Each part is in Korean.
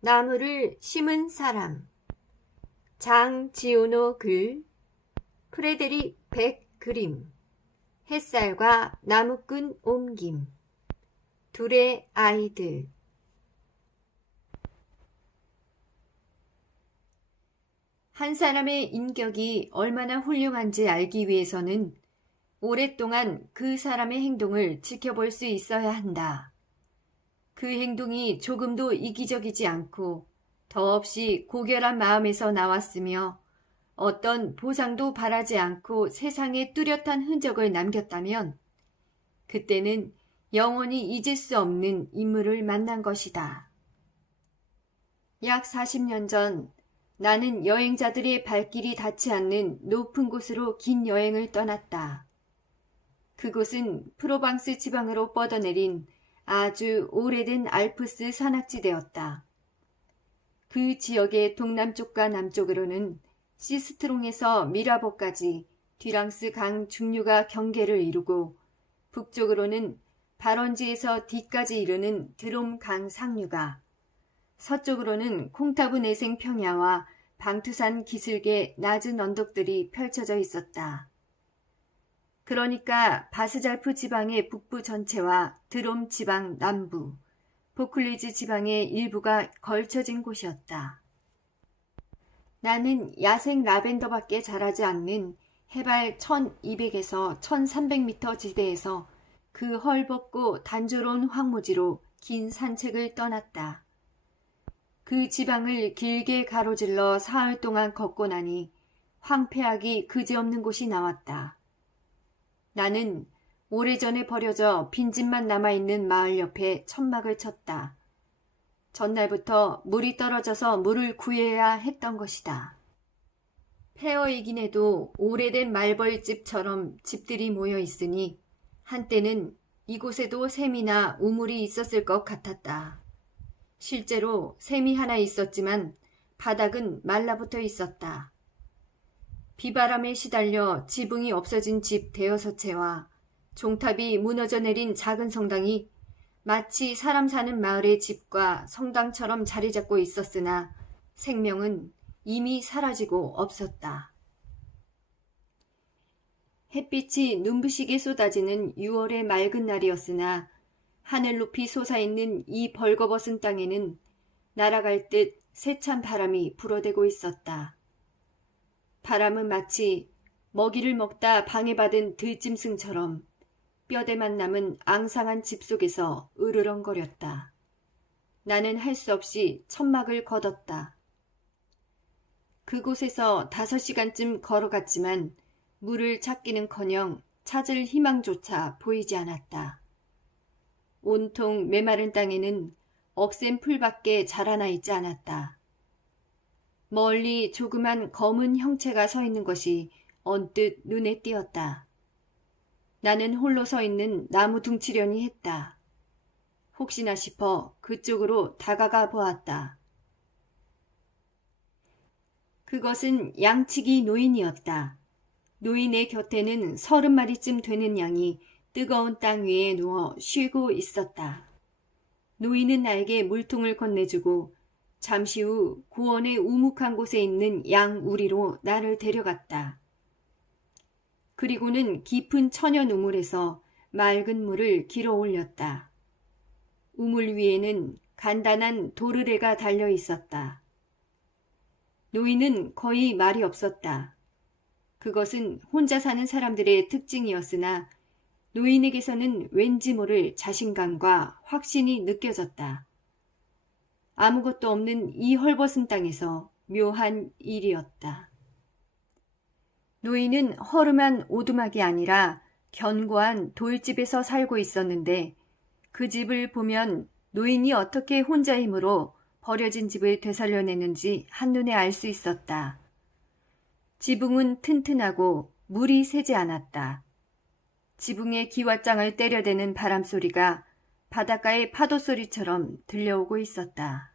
나무를 심은 사람. 장지우노 글, 프레데릭 백 그림. 햇살과 나무꾼 옮김. 둘의 아이들. 한 사람의 인격이 얼마나 훌륭한지 알기 위해서는 오랫동안 그 사람의 행동을 지켜볼 수 있어야 한다. 그 행동이 조금도 이기적이지 않고 더없이 고결한 마음에서 나왔으며 어떤 보상도 바라지 않고 세상에 뚜렷한 흔적을 남겼다면 그때는 영원히 잊을 수 없는 인물을 만난 것이다. 약 40년 전 나는 여행자들의 발길이 닿지 않는 높은 곳으로 긴 여행을 떠났다. 그곳은 프로방스 지방으로 뻗어내린 아주 오래된 알프스 산악지대였다. 그 지역의 동남쪽과 남쪽으로는 시스트롱에서 미라보까지 뒤랑스 강 중류가 경계를 이루고 북쪽으로는 발원지에서 뒤까지 이르는 드롬 강 상류가, 서쪽으로는 콩타브 내생 평야와 방투산 기슭의 낮은 언덕들이 펼쳐져 있었다. 그러니까 바스잘프 지방의 북부 전체와 드롬 지방 남부, 보클리즈 지방의 일부가 걸쳐진 곳이었다. 나는 야생 라벤더밖에 자라지 않는 해발 1200에서 1300m 지대에서 그 헐벗고 단조로운 황무지로 긴 산책을 떠났다. 그 지방을 길게 가로질러 사흘 동안 걷고 나니 황폐하기 그지없는 곳이 나왔다. 나는 오래전에 버려져 빈집만 남아있는 마을 옆에 천막을 쳤다. 전날부터 물이 떨어져서 물을 구해야 했던 것이다. 폐허이긴 해도 오래된 말벌집처럼 집들이 모여 있으니 한때는 이곳에도 샘이나 우물이 있었을 것 같았다. 실제로 샘이 하나 있었지만 바닥은 말라붙어 있었다. 비바람에 시달려 지붕이 없어진 집 대여섯 채와 종탑이 무너져 내린 작은 성당이 마치 사람 사는 마을의 집과 성당처럼 자리 잡고 있었으나 생명은 이미 사라지고 없었다. 햇빛이 눈부시게 쏟아지는 6월의 맑은 날이었으나 하늘 높이 솟아있는 이 벌거벗은 땅에는 날아갈 듯 세찬 바람이 불어대고 있었다. 바람은 마치 먹이를 먹다 방해받은 들짐승처럼 뼈대만 남은 앙상한 집 속에서 으르렁거렸다. 나는 할 수 없이 천막을 걷었다. 그곳에서 5시간쯤 걸어갔지만 물을 찾기는커녕 찾을 희망조차 보이지 않았다. 온통 메마른 땅에는 억센 풀밖에 자라나 있지 않았다. 멀리 조그만 검은 형체가 서 있는 것이 언뜻 눈에 띄었다. 나는 홀로 서 있는 나무 둥치려니 했다. 혹시나 싶어 그쪽으로 다가가 보았다. 그것은 양치기 노인이었다. 노인의 곁에는 30마리쯤 되는 양이 뜨거운 땅 위에 누워 쉬고 있었다. 노인은 나에게 물통을 건네주고 잠시 후 고원의 우묵한 곳에 있는 양 우리로 나를 데려갔다. 그리고는 깊은 천연 우물에서 맑은 물을 길어 올렸다. 우물 위에는 간단한 도르래가 달려 있었다. 노인은 거의 말이 없었다. 그것은 혼자 사는 사람들의 특징이었으나 노인에게서는 왠지 모를 자신감과 확신이 느껴졌다. 아무것도 없는 이 헐벗은 땅에서 묘한 일이었다. 노인은 허름한 오두막이 아니라 견고한 돌집에서 살고 있었는데 그 집을 보면 노인이 어떻게 혼자 힘으로 버려진 집을 되살려내는지 한눈에 알 수 있었다. 지붕은 튼튼하고 물이 새지 않았다. 지붕의 기왓장을 때려대는 바람소리가 바닷가의 파도소리처럼 들려오고 있었다.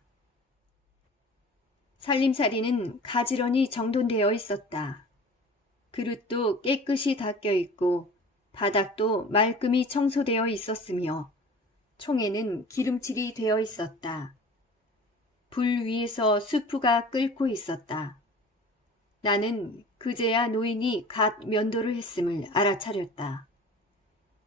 살림살이는 가지런히 정돈되어 있었다. 그릇도 깨끗이 닦여 있고 바닥도 말끔히 청소되어 있었으며 총에는 기름칠이 되어 있었다. 불 위에서 수프가 끓고 있었다. 나는 그제야 노인이 갓 면도를 했음을 알아차렸다.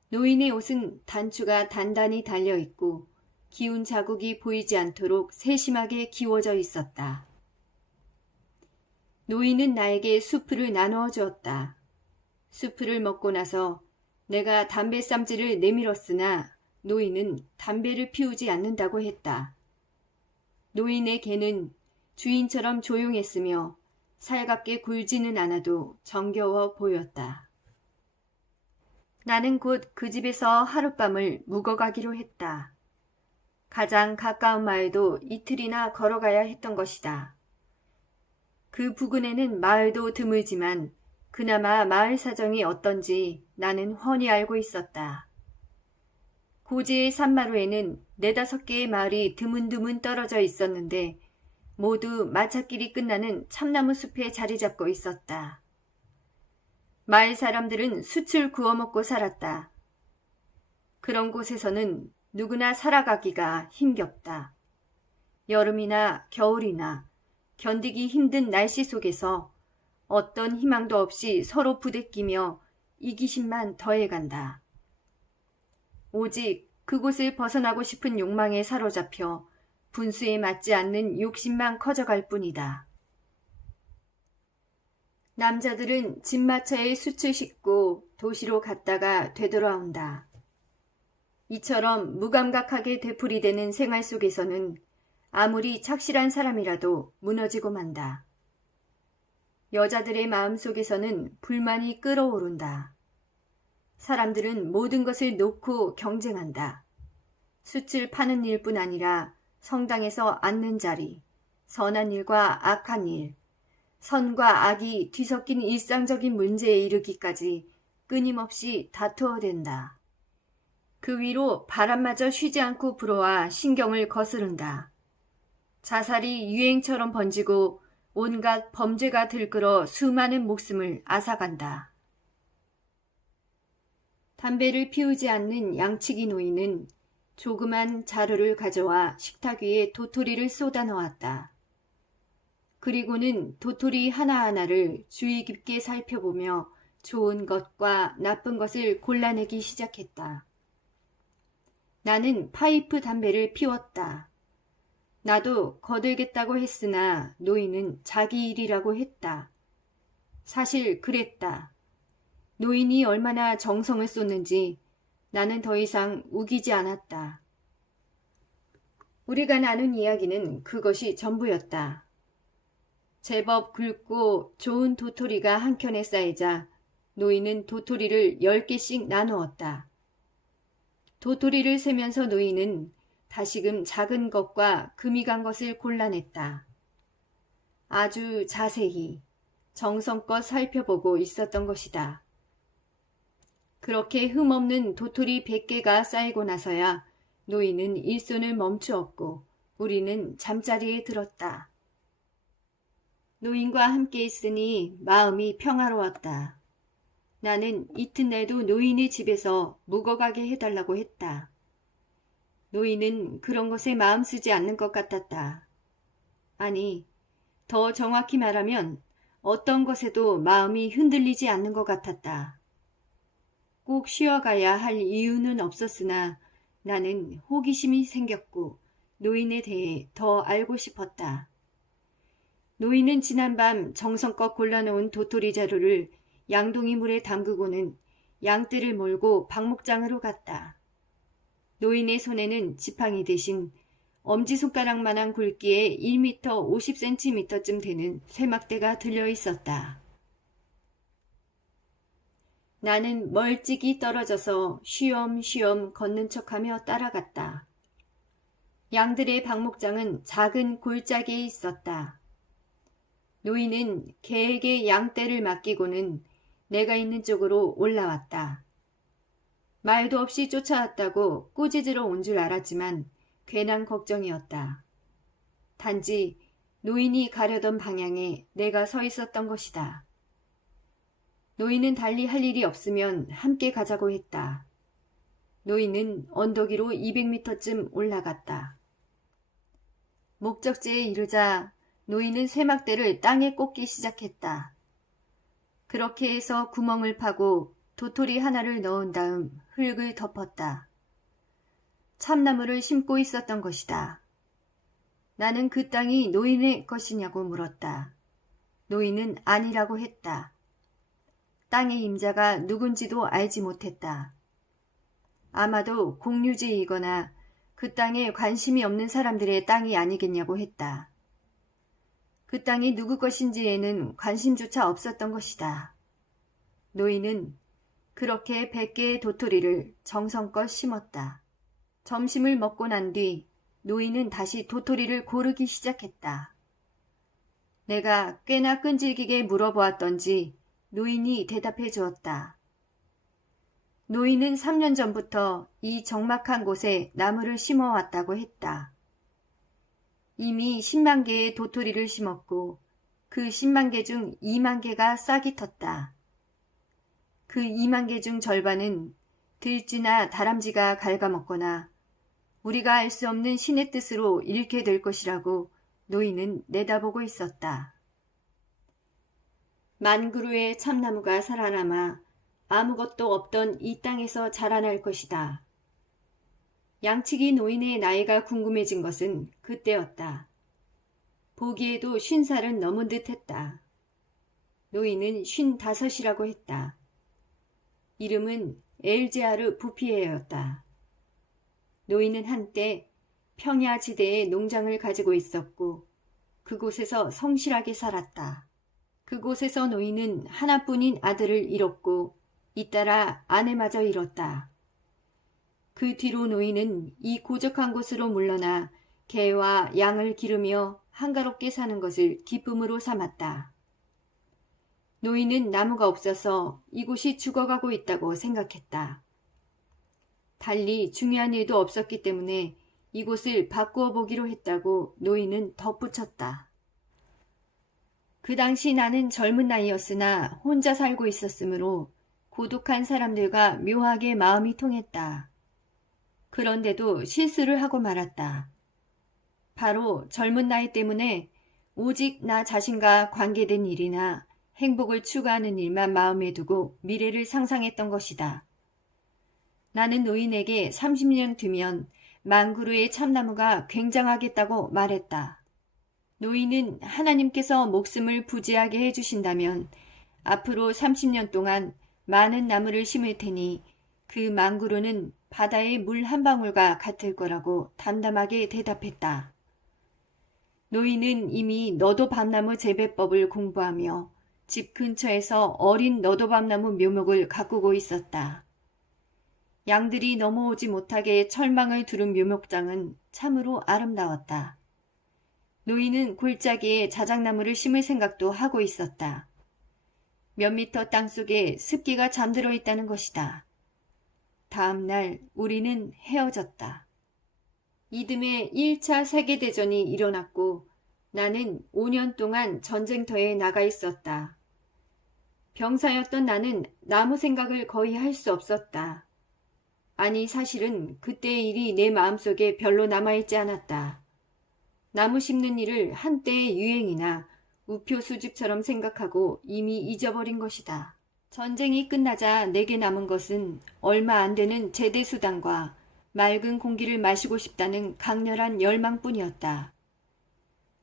노인의 옷은 단추가 단단히 달려있고 기운 자국이 보이지 않도록 세심하게 기워져 있었다. 노인은 나에게 수프를 나누어 주었다. 수프를 먹고 나서 내가 담배 쌈지를 내밀었으나 노인은 담배를 피우지 않는다고 했다. 노인의 개는 주인처럼 조용했으며 살갑게 굴지는 않아도 정겨워 보였다. 나는 곧 그 집에서 하룻밤을 묵어가기로 했다. 가장 가까운 마을도 이틀이나 걸어가야 했던 것이다. 그 부근에는 마을도 드물지만 그나마 마을 사정이 어떤지 나는 훤히 알고 있었다. 고지의 산마루에는 4-5개의 마을이 드문드문 떨어져 있었는데 모두 마차길이 끝나는 참나무 숲에 자리 잡고 있었다. 마을 사람들은 숯을 구워 먹고 살았다. 그런 곳에서는 누구나 살아가기가 힘겹다. 여름이나 겨울이나 견디기 힘든 날씨 속에서 어떤 희망도 없이 서로 부대끼며 이기심만 더해간다. 오직 그곳을 벗어나고 싶은 욕망에 사로잡혀 분수에 맞지 않는 욕심만 커져갈 뿐이다. 남자들은 집마차에 숯을 싣고 도시로 갔다가 되돌아온다. 이처럼 무감각하게 되풀이되는 생활 속에서는 아무리 착실한 사람이라도 무너지고 만다. 여자들의 마음속에서는 불만이 끓어오른다. 사람들은 모든 것을 놓고 경쟁한다. 숯을 파는 일뿐 아니라 성당에서 앉는 자리, 선한 일과 악한 일, 선과 악이 뒤섞인 일상적인 문제에 이르기까지 끊임없이 다투어댄다. 그 위로 바람마저 쉬지 않고 불어와 신경을 거스른다. 자살이 유행처럼 번지고 온갖 범죄가 들끓어 수많은 목숨을 앗아간다. 담배를 피우지 않는 양치기 노인은 조그만 자루를 가져와 식탁 위에 도토리를 쏟아 놓았다. 그리고는 도토리 하나하나를 주의 깊게 살펴보며 좋은 것과 나쁜 것을 골라내기 시작했다. 나는 파이프 담배를 피웠다. 나도 거들겠다고 했으나 노인은 자기 일이라고 했다. 사실 그랬다. 노인이 얼마나 정성을 쏟는지 나는 더 이상 우기지 않았다. 우리가 나눈 이야기는 그것이 전부였다. 제법 굵고 좋은 도토리가 한 켠에 쌓이자 노인은 도토리를 10개씩 나누었다. 도토리를 세면서 노인은 다시금 작은 것과 금이 간 것을 골라냈다. 아주 자세히 정성껏 살펴보고 있었던 것이다. 그렇게 흠없는 도토리 100개가 쌓이고 나서야 노인은 일손을 멈추었고 우리는 잠자리에 들었다. 노인과 함께 있으니 마음이 평화로웠다. 나는 이튿날도 노인의 집에서 묵어가게 해달라고 했다. 노인은 그런 것에 마음 쓰지 않는 것 같았다. 아니, 더 정확히 말하면 어떤 것에도 마음이 흔들리지 않는 것 같았다. 꼭 쉬어가야 할 이유는 없었으나 나는 호기심이 생겼고 노인에 대해 더 알고 싶었다. 노인은 지난밤 정성껏 골라놓은 도토리 자루를 양동이 물에 담그고는 양떼를 몰고 박목장으로 갔다. 노인의 손에는 지팡이 대신 엄지손가락만한 굵기에 1m 50cm쯤 되는 쇠막대가 들려 있었다. 나는 멀찍이 떨어져서 쉬엄쉬엄 걷는 척하며 따라갔다. 양들의 박목장은 작은 골짜기에 있었다. 노인은 개에게 양떼를 맡기고는 내가 있는 쪽으로 올라왔다. 말도 없이 쫓아왔다고 꾸짖으러 온 줄 알았지만 괜한 걱정이었다. 단지 노인이 가려던 방향에 내가 서 있었던 것이다. 노인은 달리 할 일이 없으면 함께 가자고 했다. 노인은 언덕 위로 200m쯤 올라갔다. 목적지에 이르자 노인은 쇠막대를 땅에 꽂기 시작했다. 그렇게 해서 구멍을 파고 도토리 하나를 넣은 다음 흙을 덮었다. 참나무를 심고 있었던 것이다. 나는 그 땅이 노인의 것이냐고 물었다. 노인은 아니라고 했다. 땅의 임자가 누군지도 알지 못했다. 아마도 공유지이거나 그 땅에 관심이 없는 사람들의 땅이 아니겠냐고 했다. 그 땅이 누구 것인지에는 관심조차 없었던 것이다. 노인은 그렇게 100개의 도토리를 정성껏 심었다. 점심을 먹고 난 뒤 노인은 다시 도토리를 고르기 시작했다. 내가 꽤나 끈질기게 물어보았던지 노인이 대답해 주었다. 노인은 3년 전부터 이 적막한 곳에 나무를 심어왔다고 했다. 이미 10만 개의 도토리를 심었고 그 10만 개 중 2만 개가 싹이 텄다. 그 2만 개 중 절반은 들쥐나 다람쥐가 갉아먹거나 우리가 알 수 없는 신의 뜻으로 잃게 될 것이라고 노인은 내다보고 있었다. 만그루의 참나무가 살아남아 아무것도 없던 이 땅에서 자라날 것이다. 양치기 노인의 나이가 궁금해진 것은 그때였다. 보기에도 50살은 넘은 듯 했다. 노인은 55이라고 했다. 이름은 엘제아르 부피에였다. 노인은 한때 평야지대에 농장을 가지고 있었고 그곳에서 성실하게 살았다. 그곳에서 노인은 하나뿐인 아들을 잃었고 잇따라 아내마저 잃었다. 그 뒤로 노인은 이 고적한 곳으로 물러나 개와 양을 기르며 한가롭게 사는 것을 기쁨으로 삼았다. 노인은 나무가 없어서 이곳이 죽어가고 있다고 생각했다. 달리 중요한 일도 없었기 때문에 이곳을 바꾸어 보기로 했다고 노인은 덧붙였다. 그 당시 나는 젊은 나이였으나 혼자 살고 있었으므로 고독한 사람들과 묘하게 마음이 통했다. 그런데도 실수를 하고 말았다. 바로 젊은 나이 때문에 오직 나 자신과 관계된 일이나 행복을 추구하는 일만 마음에 두고 미래를 상상했던 것이다. 나는 노인에게 30년 뒤면 만그루의 참나무가 굉장하겠다고 말했다. 노인은 하나님께서 목숨을 부지하게 해주신다면 앞으로 30년 동안 많은 나무를 심을 테니 그 만그루는 바다의 물 한 방울과 같을 거라고 담담하게 대답했다. 노인은 이미 너도밤나무 재배법을 공부하며 집 근처에서 어린 너도밤나무 묘목을 가꾸고 있었다. 양들이 넘어오지 못하게 철망을 두른 묘목장은 참으로 아름다웠다. 노인은 골짜기에 자작나무를 심을 생각도 하고 있었다. 몇 미터 땅속에 습기가 잠들어 있다는 것이다. 다음 날 우리는 헤어졌다. 이듬해 1차 세계대전이 일어났고 나는 5년 동안 전쟁터에 나가 있었다. 병사였던 나는 나무 생각을 거의 할 수 없었다. 아니 사실은 그때의 일이 내 마음속에 별로 남아있지 않았다. 나무 심는 일을 한때의 유행이나 우표 수집처럼 생각하고 이미 잊어버린 것이다. 전쟁이 끝나자 내게 남은 것은 얼마 안 되는 제대수당과 맑은 공기를 마시고 싶다는 강렬한 열망뿐이었다.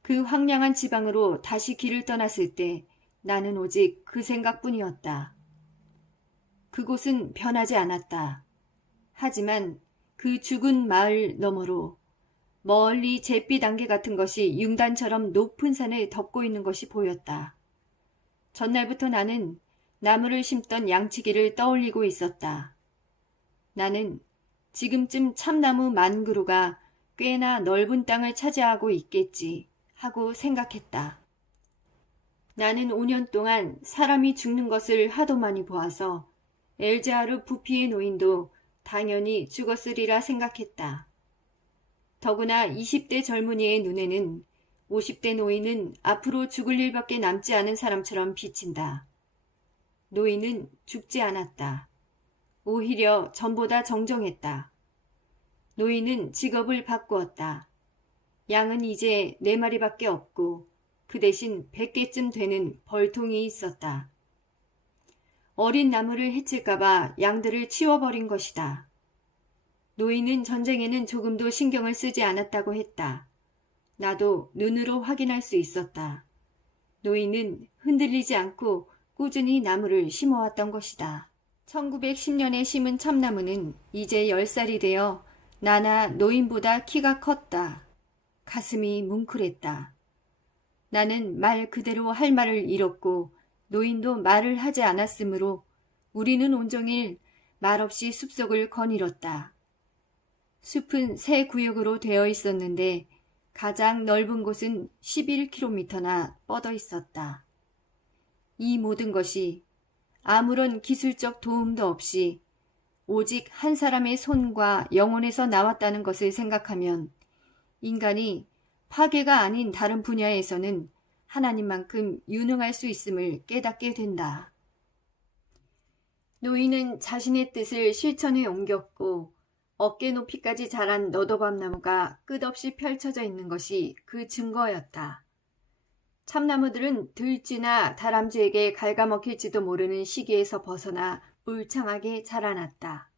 그 황량한 지방으로 다시 길을 떠났을 때 나는 오직 그 생각뿐이었다. 그곳은 변하지 않았다. 하지만 그 죽은 마을 너머로 멀리 잿빛 안개 같은 것이 융단처럼 높은 산을 덮고 있는 것이 보였다. 전날부터 나는 나무를 심던 양치기를 떠올리고 있었다. 나는 지금쯤 참나무 만그루가 꽤나 넓은 땅을 차지하고 있겠지 하고 생각했다. 나는 5년 동안 사람이 죽는 것을 하도 많이 보아서 엘자르 부피의 노인도 당연히 죽었으리라 생각했다. 더구나 20대 젊은이의 눈에는 50대 노인은 앞으로 죽을 일밖에 남지 않은 사람처럼 비친다. 노인은 죽지 않았다. 오히려 전보다 정정했다. 노인은 직업을 바꾸었다. 양은 이제 4마리밖에 없고 그 대신 100개쯤 되는 벌통이 있었다. 어린 나무를 해칠까봐 양들을 치워버린 것이다. 노인은 전쟁에는 조금도 신경을 쓰지 않았다고 했다. 나도 눈으로 확인할 수 있었다. 노인은 흔들리지 않고 꾸준히 나무를 심어왔던 것이다. 1910년에 심은 참나무는 이제 10살이 되어 나나 노인보다 키가 컸다. 가슴이 뭉클했다. 나는 말 그대로 할 말을 잃었고 노인도 말을 하지 않았으므로 우리는 온종일 말없이 숲속을 거닐었다. 숲은 세 구역으로 되어 있었는데 가장 넓은 곳은 11km나 뻗어 있었다. 이 모든 것이 아무런 기술적 도움도 없이 오직 한 사람의 손과 영혼에서 나왔다는 것을 생각하면 인간이 파괴가 아닌 다른 분야에서는 하나님만큼 유능할 수 있음을 깨닫게 된다. 노인은 자신의 뜻을 실천에 옮겼고 어깨 높이까지 자란 너도밤나무가 끝없이 펼쳐져 있는 것이 그 증거였다. 참나무들은 들쥐나 다람쥐에게 갉아먹힐지도 모르는 시기에서 벗어나 울창하게 자라났다.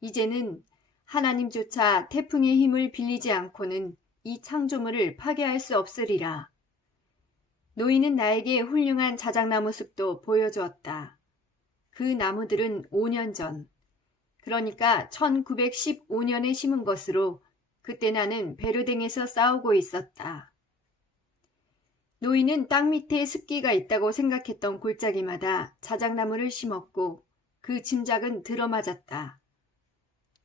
이제는 하나님조차 태풍의 힘을 빌리지 않고는 이 창조물을 파괴할 수 없으리라. 노인은 나에게 훌륭한 자작나무 숲도 보여주었다. 그 나무들은 5년 전, 그러니까 1915년에 심은 것으로 그때 나는 베르댕에서 싸우고 있었다. 노인은 땅 밑에 습기가 있다고 생각했던 골짜기마다 자작나무를 심었고 그 짐작은 들어맞았다.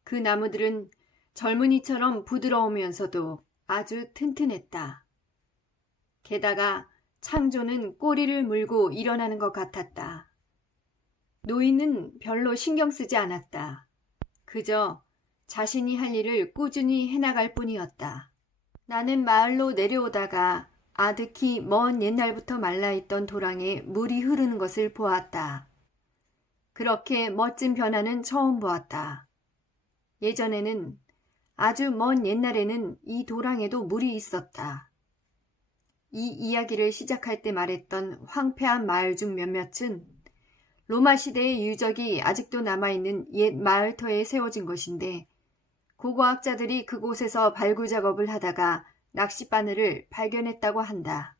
그 나무들은 젊은이처럼 부드러우면서도 아주 튼튼했다. 게다가 창조는 꼬리를 물고 일어나는 것 같았다. 노인은 별로 신경 쓰지 않았다. 그저 자신이 할 일을 꾸준히 해나갈 뿐이었다. 나는 마을로 내려오다가 아득히 먼 옛날부터 말라있던 도랑에 물이 흐르는 것을 보았다. 그렇게 멋진 변화는 처음 보았다. 예전에는 아주 먼 옛날에는 이 도랑에도 물이 있었다. 이 이야기를 시작할 때 말했던 황폐한 마을 중 몇몇은 로마 시대의 유적이 아직도 남아있는 옛 마을터에 세워진 것인데 고고학자들이 그곳에서 발굴 작업을 하다가 낚싯바늘을 발견했다고 한다.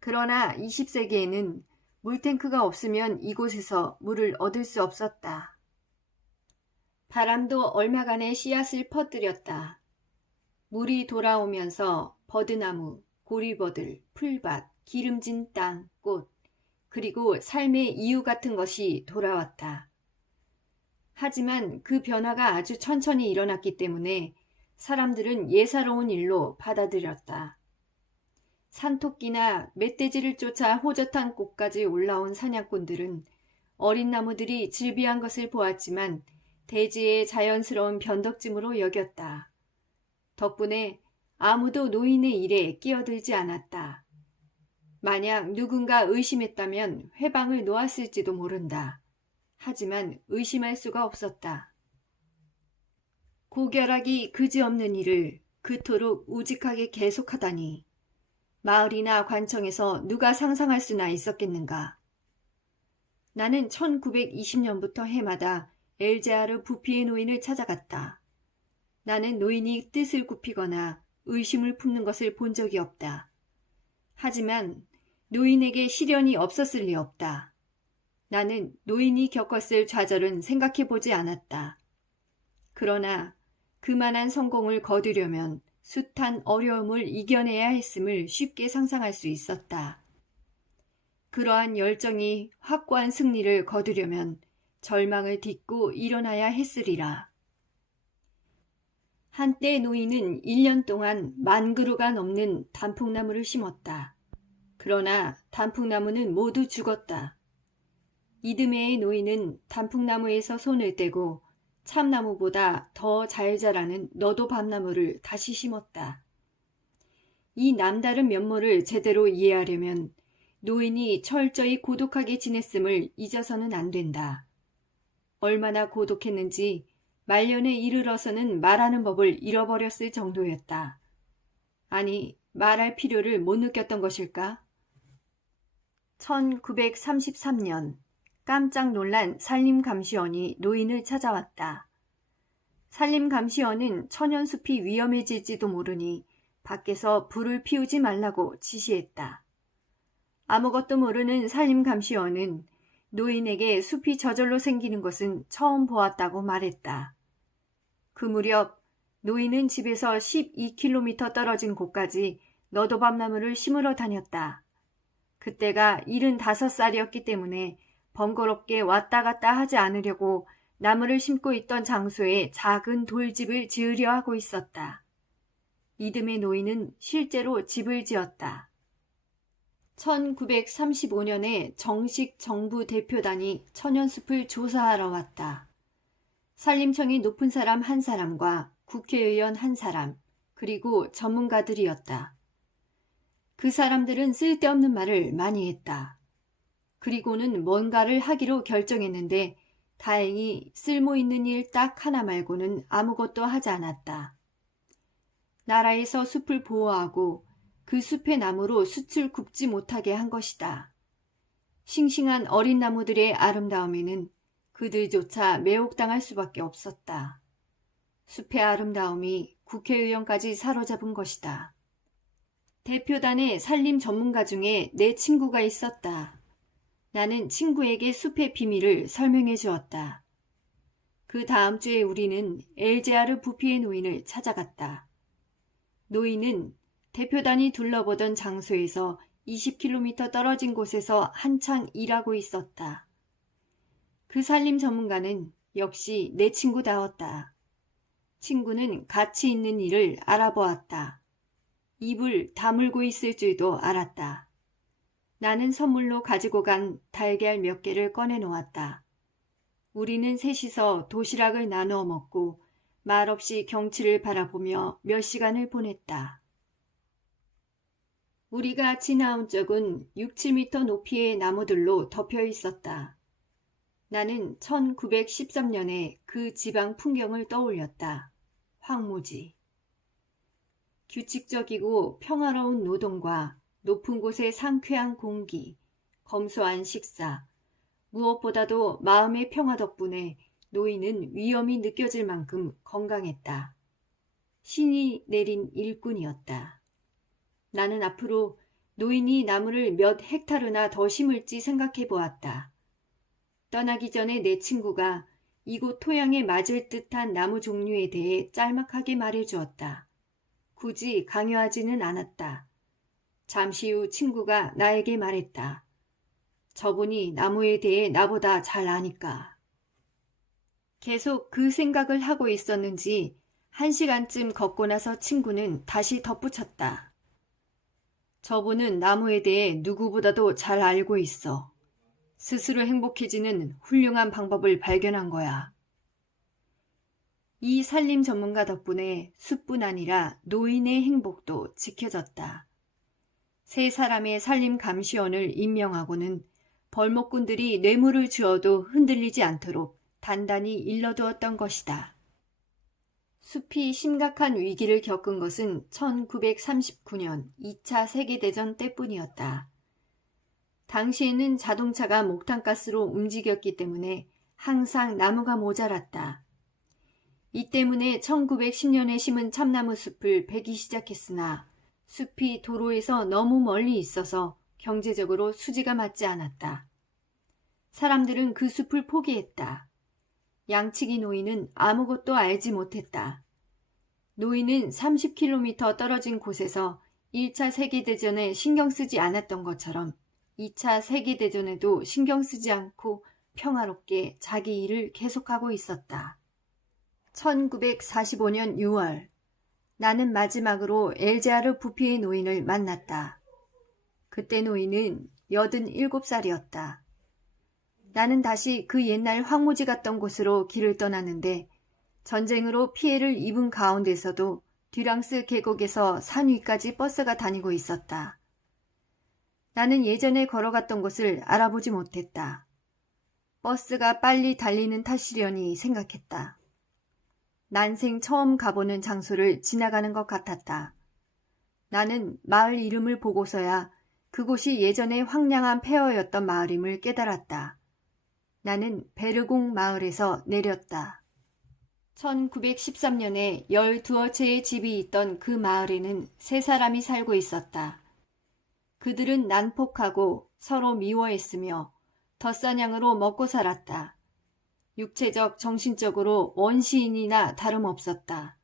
그러나 20세기에는 물탱크가 없으면 이곳에서 물을 얻을 수 없었다. 바람도 얼마간의 씨앗을 퍼뜨렸다. 물이 돌아오면서 버드나무, 고리버들, 풀밭, 기름진 땅, 꽃, 그리고 삶의 이유 같은 것이 돌아왔다. 하지만 그 변화가 아주 천천히 일어났기 때문에 사람들은 예사로운 일로 받아들였다. 산토끼나 멧돼지를 쫓아 호젓한 곳까지 올라온 사냥꾼들은 어린 나무들이 즐비한 것을 보았지만 대지의 자연스러운 변덕짐으로 여겼다. 덕분에 아무도 노인의 일에 끼어들지 않았다. 만약 누군가 의심했다면 회방을 놓았을지도 모른다. 하지만 의심할 수가 없었다. 고결하기 그지없는 일을 그토록 우직하게 계속하다니 마을이나 관청에서 누가 상상할 수나 있었겠는가. 나는 1920년부터 해마다 엘제아르 부피의 노인을 찾아갔다. 나는 노인이 뜻을 굽히거나 의심을 품는 것을 본 적이 없다. 하지만 노인에게 시련이 없었을 리 없다. 나는 노인이 겪었을 좌절은 생각해보지 않았다. 그러나 그만한 성공을 거두려면 숱한 어려움을 이겨내야 했음을 쉽게 상상할 수 있었다. 그러한 열정이 확고한 승리를 거두려면 절망을 딛고 일어나야 했으리라. 한때 노인은 1년 동안 10,000그루가 넘는 단풍나무를 심었다. 그러나 단풍나무는 모두 죽었다. 이듬해의 노인은 단풍나무에서 손을 떼고 참나무보다 더 잘 자라는 너도밤나무를 다시 심었다. 이 남다른 면모를 제대로 이해하려면 노인이 철저히 고독하게 지냈음을 잊어서는 안 된다. 얼마나 고독했는지 말년에 이르러서는 말하는 법을 잃어버렸을 정도였다. 아니, 말할 필요를 못 느꼈던 것일까? 1933년 깜짝 놀란 산림감시원이 노인을 찾아왔다. 산림감시원은 천연숲이 위험해질지도 모르니 밖에서 불을 피우지 말라고 지시했다. 아무것도 모르는 산림감시원은 노인에게 숲이 저절로 생기는 것은 처음 보았다고 말했다. 그 무렵 노인은 집에서 12km 떨어진 곳까지 너도밤나무를 심으러 다녔다. 그때가 75살이었기 때문에 번거롭게 왔다 갔다 하지 않으려고 나무를 심고 있던 장소에 작은 돌집을 지으려 하고 있었다. 이듬해 노인은 실제로 집을 지었다. 1935년에 정식 정부 대표단이 천연숲을 조사하러 왔다. 산림청이 높은 사람 한 사람과 국회의원 한 사람, 그리고 전문가들이었다. 그 사람들은 쓸데없는 말을 많이 했다. 그리고는 뭔가를 하기로 결정했는데 다행히 쓸모있는 일 딱 하나 말고는 아무것도 하지 않았다. 나라에서 숲을 보호하고 그 숲의 나무로 숯을 굽지 못하게 한 것이다. 싱싱한 어린 나무들의 아름다움에는 그들조차 매혹당할 수밖에 없었다. 숲의 아름다움이 국회의원까지 사로잡은 것이다. 대표단의 산림 전문가 중에 내 친구가 있었다. 나는 친구에게 숲의 비밀을 설명해 주었다. 그 다음 주에 우리는 엘제아르 부피의 노인을 찾아갔다. 노인은 대표단이 둘러보던 장소에서 20km 떨어진 곳에서 한창 일하고 있었다. 그 산림 전문가는 역시 내 친구다웠다. 친구는 가치 있는 일을 알아보았다. 입을 다물고 있을 줄도 알았다. 나는 선물로 가지고 간 달걀 몇 개를 꺼내 놓았다. 우리는 셋이서 도시락을 나누어 먹고 말없이 경치를 바라보며 몇 시간을 보냈다. 우리가 지나온 쪽은 6, 7m 높이의 나무들로 덮여 있었다. 나는 1913년에 그 지방 풍경을 떠올렸다. 황무지. 규칙적이고 평화로운 노동과 높은 곳의 상쾌한 공기, 검소한 식사, 무엇보다도 마음의 평화 덕분에 노인은 위험이 느껴질 만큼 건강했다. 신이 내린 일꾼이었다. 나는 앞으로 노인이 나무를 몇 헥타르나 더 심을지 생각해 보았다. 떠나기 전에 내 친구가 이곳 토양에 맞을 듯한 나무 종류에 대해 짤막하게 말해 주었다. 굳이 강요하지는 않았다. 잠시 후 친구가 나에게 말했다. 저분이 나무에 대해 나보다 잘 아니까. 계속 그 생각을 하고 있었는지 1시간쯤 걷고 나서 친구는 다시 덧붙였다. 저분은 나무에 대해 누구보다도 잘 알고 있어. 스스로 행복해지는 훌륭한 방법을 발견한 거야. 이 산림 전문가 덕분에 숲뿐 아니라 노인의 행복도 지켜졌다. 세 사람의 산림 감시원을 임명하고는 벌목꾼들이 뇌물을 주어도 흔들리지 않도록 단단히 일러두었던 것이다. 숲이 심각한 위기를 겪은 것은 1939년 2차 세계대전 때뿐이었다. 당시에는 자동차가 목탄가스로 움직였기 때문에 항상 나무가 모자랐다. 이 때문에 1910년에 심은 참나무 숲을 베기 시작했으나 숲이 도로에서 너무 멀리 있어서 경제적으로 수지가 맞지 않았다. 사람들은 그 숲을 포기했다. 양치기 노인은 아무것도 알지 못했다. 노인은 30km 떨어진 곳에서 1차 세계대전에 신경 쓰지 않았던 것처럼 2차 세계대전에도 신경 쓰지 않고 평화롭게 자기 일을 계속하고 있었다. 1945년 6월, 나는 마지막으로 엘제아르 부피의 노인을 만났다. 그때 노인은 87살이었다. 나는 다시 그 옛날 황무지 같던 곳으로 길을 떠났는데 전쟁으로 피해를 입은 가운데서도 듀랑스 계곡에서 산 위까지 버스가 다니고 있었다. 나는 예전에 걸어갔던 곳을 알아보지 못했다. 버스가 빨리 달리는 탓이려니 생각했다. 난생 처음 가보는 장소를 지나가는 것 같았다. 나는 마을 이름을 보고서야 그곳이 예전에 황량한 폐허였던 마을임을 깨달았다. 나는 베르공 마을에서 내렸다. 1913년에 12채의 집이 있던 그 마을에는 3사람이 살고 있었다. 그들은 난폭하고 서로 미워했으며 덧사냥으로 먹고 살았다. 육체적, 정신적으로 원시인이나 다름없었다.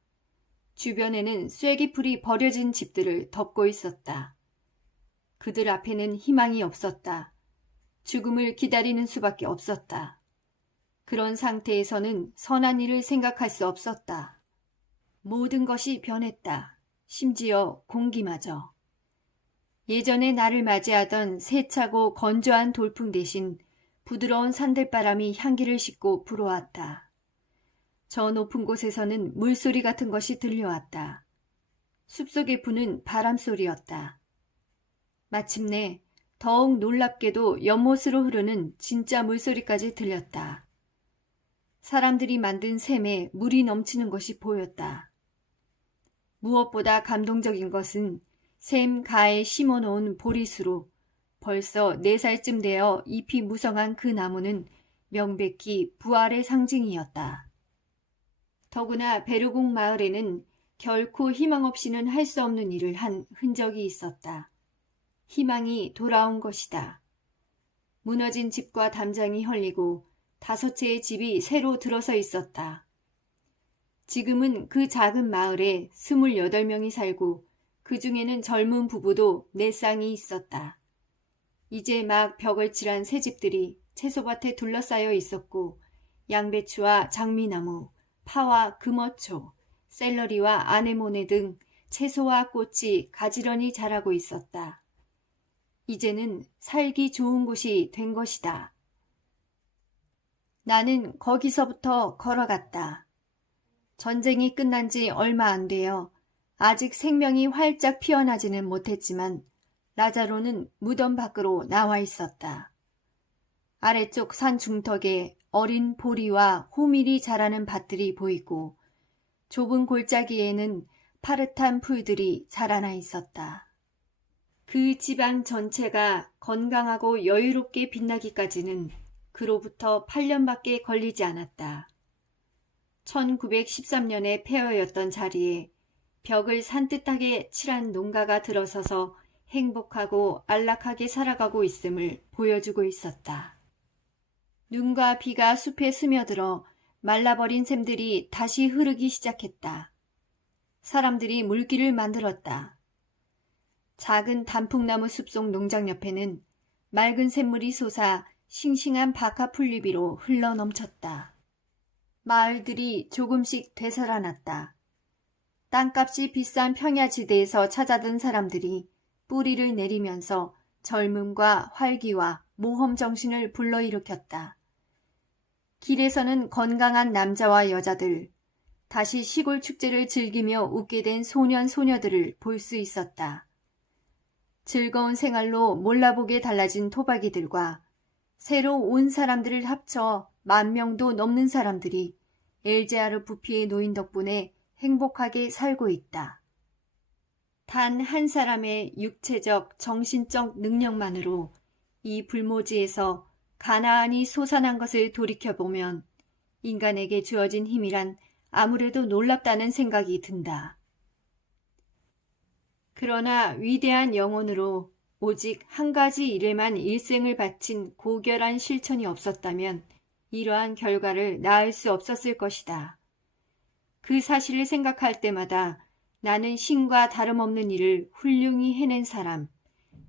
주변에는 쐐기풀이 버려진 집들을 덮고 있었다. 그들 앞에는 희망이 없었다. 죽음을 기다리는 수밖에 없었다. 그런 상태에서는 선한 일을 생각할 수 없었다. 모든 것이 변했다. 심지어 공기마저. 예전에 나를 맞이하던 세차고 건조한 돌풍 대신 부드러운 산들바람이 향기를 싣고 불어왔다. 저 높은 곳에서는 물소리 같은 것이 들려왔다. 숲속에 부는 바람소리였다. 마침내 더욱 놀랍게도 연못으로 흐르는 진짜 물소리까지 들렸다. 사람들이 만든 샘에 물이 넘치는 것이 보였다. 무엇보다 감동적인 것은 샘 가에 심어놓은 보리수로 벌써 4살쯤 되어 잎이 무성한 그 나무는 명백히 부활의 상징이었다. 더구나 베르공 마을에는 결코 희망 없이는 할 수 없는 일을 한 흔적이 있었다. 희망이 돌아온 것이다. 무너진 집과 담장이 헐리고 5채의 집이 새로 들어서 있었다. 지금은 그 작은 마을에 28명이 살고 그 중에는 젊은 부부도 4쌍이 있었다. 이제 막 벽을 칠한 새 집들이 채소밭에 둘러싸여 있었고 양배추와 장미나무, 파와 금어초, 샐러리와 아네모네 등 채소와 꽃이 가지런히 자라고 있었다. 이제는 살기 좋은 곳이 된 것이다. 나는 거기서부터 걸어갔다. 전쟁이 끝난 지 얼마 안 되어 아직 생명이 활짝 피어나지는 못했지만 라자로는 무덤 밖으로 나와 있었다. 아래쪽 산 중턱에 어린 보리와 호밀이 자라는 밭들이 보이고 좁은 골짜기에는 파릇한 풀들이 자라나 있었다. 그 지방 전체가 건강하고 여유롭게 빛나기까지는 그로부터 8년밖에 걸리지 않았다. 1913년에 폐허였던 자리에 벽을 산뜻하게 칠한 농가가 들어서서 행복하고 안락하게 살아가고 있음을 보여주고 있었다. 눈과 비가 숲에 스며들어 말라버린 샘들이 다시 흐르기 시작했다. 사람들이 물길을 만들었다. 작은 단풍나무 숲속 농장 옆에는 맑은 샘물이 솟아 싱싱한 바카 풀잎으로 흘러넘쳤다. 마을들이 조금씩 되살아났다. 땅값이 비싼 평야지대에서 찾아든 사람들이 뿌리를 내리면서 젊음과 활기와 모험 정신을 불러일으켰다. 길에서는 건강한 남자와 여자들, 다시 시골 축제를 즐기며 웃게 된 소년 소녀들을 볼 수 있었다. 즐거운 생활로 몰라보게 달라진 토박이들과 새로 온 사람들을 합쳐 10,000명도 넘는 사람들이 엘제아르 부피의 노인 덕분에 행복하게 살고 있다. 단 한 사람의 육체적, 정신적 능력만으로 이 불모지에서 가나안이 솟아난 것을 돌이켜보면 인간에게 주어진 힘이란 아무래도 놀랍다는 생각이 든다. 그러나 위대한 영혼으로 오직 한 가지 일에만 일생을 바친 고결한 실천이 없었다면 이러한 결과를 낳을 수 없었을 것이다. 그 사실을 생각할 때마다 나는 신과 다름없는 일을 훌륭히 해낸 사람,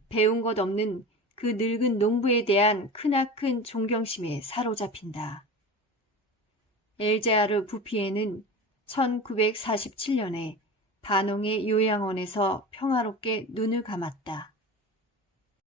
배운 것 없는 그 늙은 농부에 대한 크나큰 존경심에 사로잡힌다. 엘제아르 부피에는 1947년에 반홍의 요양원에서 평화롭게 눈을 감았다.